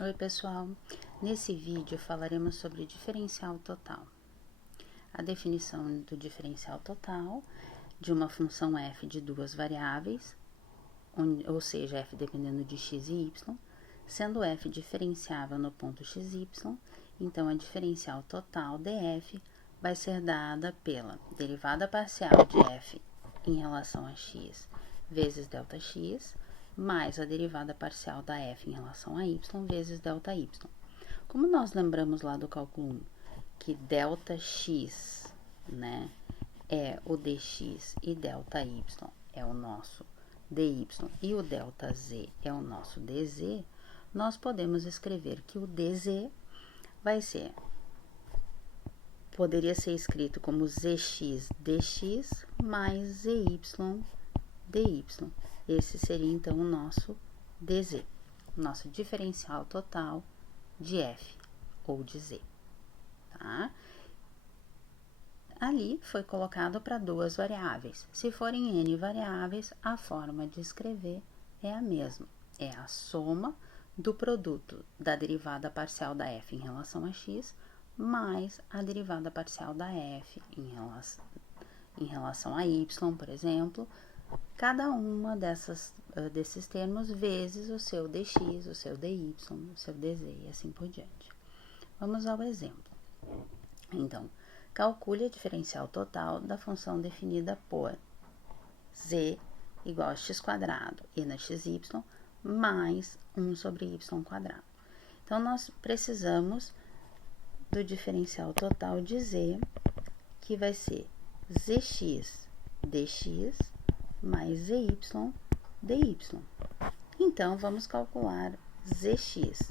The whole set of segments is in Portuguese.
Oi pessoal, nesse vídeo falaremos sobre diferencial total. A definição do diferencial total de uma função f de duas variáveis, ou seja, f dependendo de x e y, sendo f diferenciável no ponto xy, então a diferencial total df vai ser dada pela derivada parcial de f em relação a x vezes ΔX, mais a derivada parcial da f em relação a y vezes ΔY. Como nós lembramos lá do cálculo 1, que ΔX, né, é o dx e ΔY é o nosso dy e o ΔZ é o nosso dz, nós podemos escrever que o dz poderia ser escrito como zx dx mais zy dy. Esse seria, então, o nosso dz, nosso diferencial total de f ou de z, tá? Ali foi colocado para duas variáveis. Se forem n variáveis, a forma de escrever é a mesma. É a soma do produto da derivada parcial da f em relação a x, mais a derivada parcial da f em relação a y, por exemplo, cada uma desses termos vezes o seu dx, o seu dy, o seu dz e assim por diante. Vamos ao exemplo. Então, calcule a diferencial total da função definida por z igual a x quadrado e na xy mais 1 sobre y quadrado. Então, nós precisamos do diferencial total de z, que vai ser zx dx mais zy dy. Então, vamos calcular zx.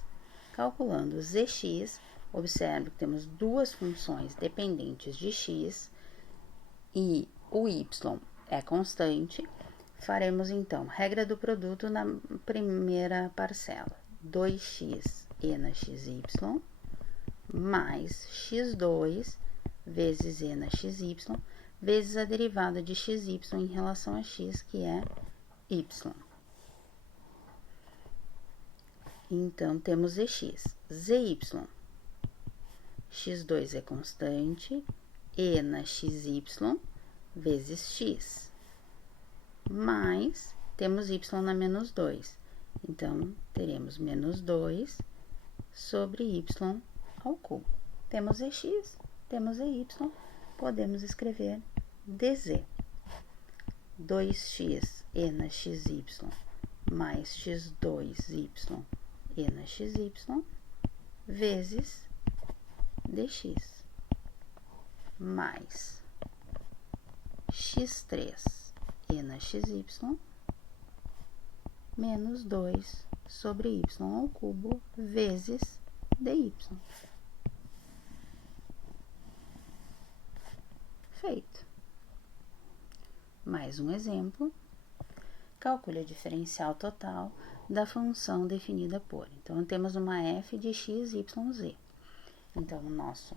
Calculando zx, observe que temos duas funções dependentes de x e o y é constante. Faremos, então, regra do produto na primeira parcela. 2x e na xy mais x2 vezes e na xy, vezes a derivada de xy em relação a x, que é y. Então, temos zx, zy, x2 é constante, e na xy vezes x, mais, temos y na menos 2, então, teremos menos 2 sobre y ao cubo. Temos zx, temos zy, podemos escrever dz. 2x e na xy mais x2y e na xy vezes dx mais x3 e na xy menos 2 sobre y ao cubo vezes dy. Feito. Mais um exemplo. Calcule a diferencial total da função definida por. Então, temos uma f de x, y, z. Então, o nosso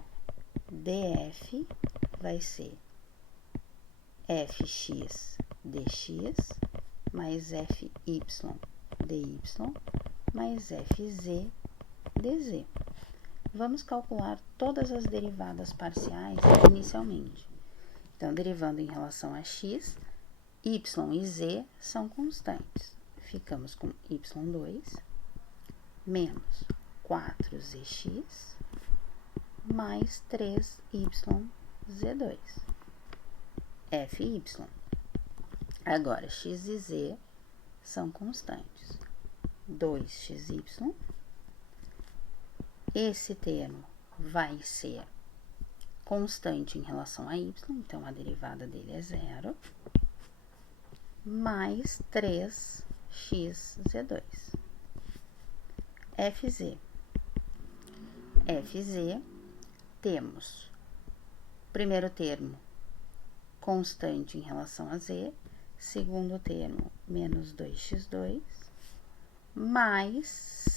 df vai ser fx dx mais fy dy mais fz dz. Vamos calcular todas as derivadas parciais inicialmente. Então, derivando em relação a x, y e z são constantes. Ficamos com y2 menos 4zx mais 3yz2, fy. Agora, x e z são constantes. 2xy, esse termo vai ser constante em relação a y, então a derivada dele é 0, mais 3xz2. Fz. Fz, temos primeiro termo constante em relação a z, segundo termo menos 2x2, mais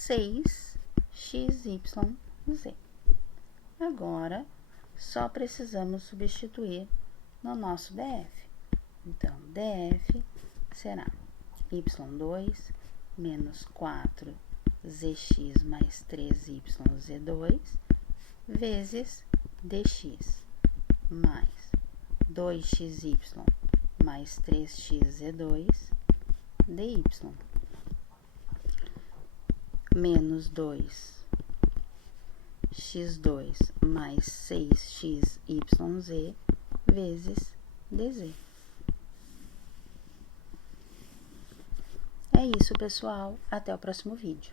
6xyz. Agora, só precisamos substituir no nosso df. Então, df será y2 menos 4 zx mais 3yz2 vezes dx mais 2xy mais 3xz2 dy menos 2x2 mais 6xyz vezes dz. É isso, pessoal. Até o próximo vídeo.